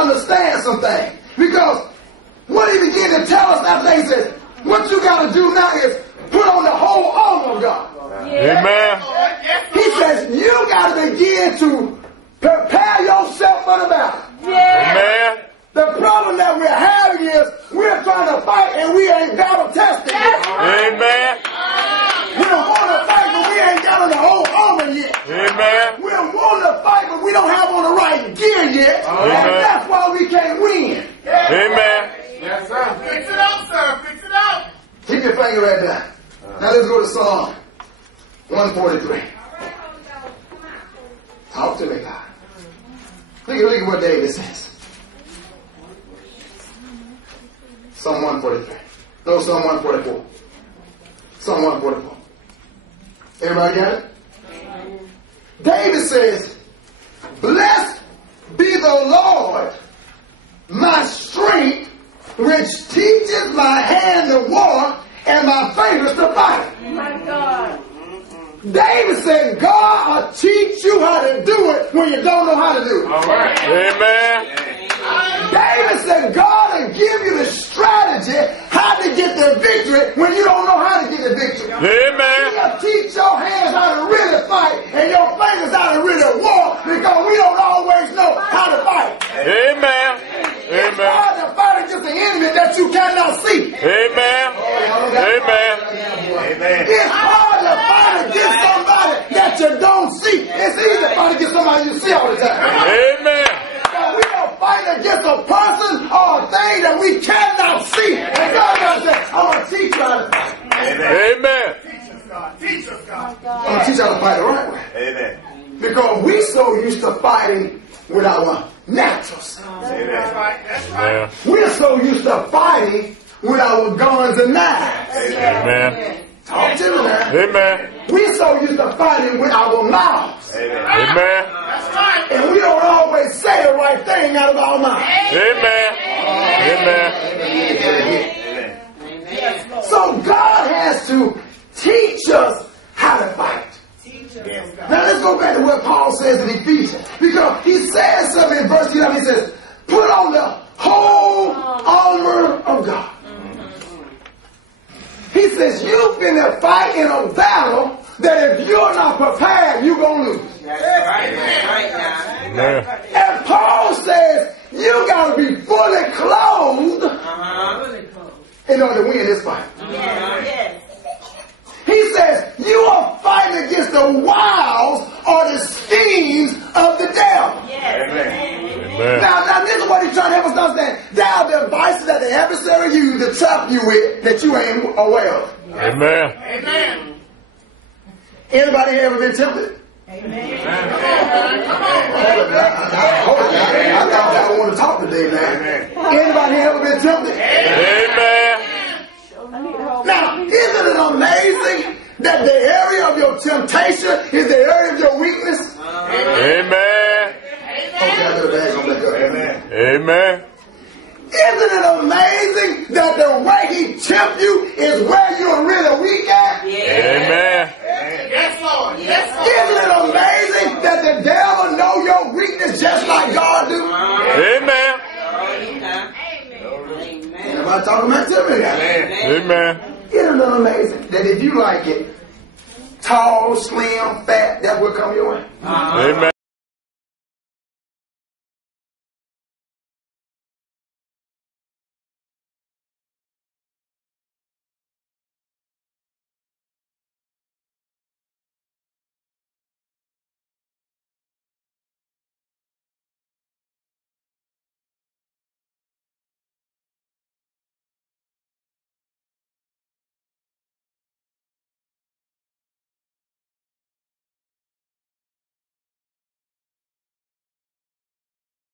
understand something. Because what he began to tell us after he says, what you got to do now is put on the whole armor of God. Yeah. Amen. He says, you got to begin to prepare yourself for the battle. Yeah. Amen. The problem that we're having is we're trying to fight and we ain't battle tested yet. Amen. We don't want to fight, but we ain't got on the whole armor yet. Amen. We don't want to fight, but we don't have on the right gear yet. Amen. And that's why we can't win. Amen. Yes, sir. Fix it up, sir. Fix it up. Keep your finger right there. Now let's go to Psalm 143. Talk to me, God. Look at what David says. Psalm 143. No, Psalm 144. Psalm 144. Everybody got it? David says, blessed be the Lord, my strength, which teaches my hand to war and my fingers to fight. My God. David said, God will teach you how to do it when you don't know how to do it. All right. Amen. David said, God will give you the strategy how to get the victory when you don't know how to get the victory. Amen. He'll teach your hands how to really fight and your fingers how to really war because we don't always know how to fight. Amen. It's Amen. hard to fight against an enemy that you cannot see. Amen. Amen. Amen. It's hard to fight against somebody that you don't see. It's easy to fight against somebody you see all the time. Amen. But we don't fight against a person or a thing that we cannot see. And God said, I'm going to teach you how to fight. Amen. Teach us, God. Teach us, God. I'm going to teach you how to fight the right way. Amen. Because we so used to fighting with our natural self. Amen. That's right. That's right. We're so used to fighting with our guns and knives. Amen. Talk to me now. Amen. We're so used to fighting with our mouths. Amen. Amen. That's right. And we don't always say the right thing out of our mouth. Amen. Amen. Amen. So God has to teach us how to fight. Now let's go back to what Paul says in Ephesians. Because he says something in verse 11. He says, put on the whole armor of God. He says, you've been to fight in a battle that if you're not prepared, you're going to lose. Amen. And Paul says, you got to be fully clothed in order to win this fight. He says, you are fighting against the wiles or the schemes of the devil. Amen. Now, this is what he's trying to help us understand. There are devices that the adversary uses to trap you with that you ain't aware of. Amen. Amen. Anybody here ever been tempted? Amen. I thought I want to talk today, man. Anybody here ever been tempted? Amen. Now, isn't it amazing that the area of your temptation is the area of your weakness? Amen. Okay, I got a bag on that. Amen. Amen. Isn't it amazing that the way he tempts you is where you're really weak at? Amen. Yes, Lord. Yes, Lord. Isn't it amazing that the devil know your weakness just like God do? Amen. Anybody talking about tempting? Amen. Isn't it amazing that if you like it, tall, slim, fat, that's what come your way? Amen.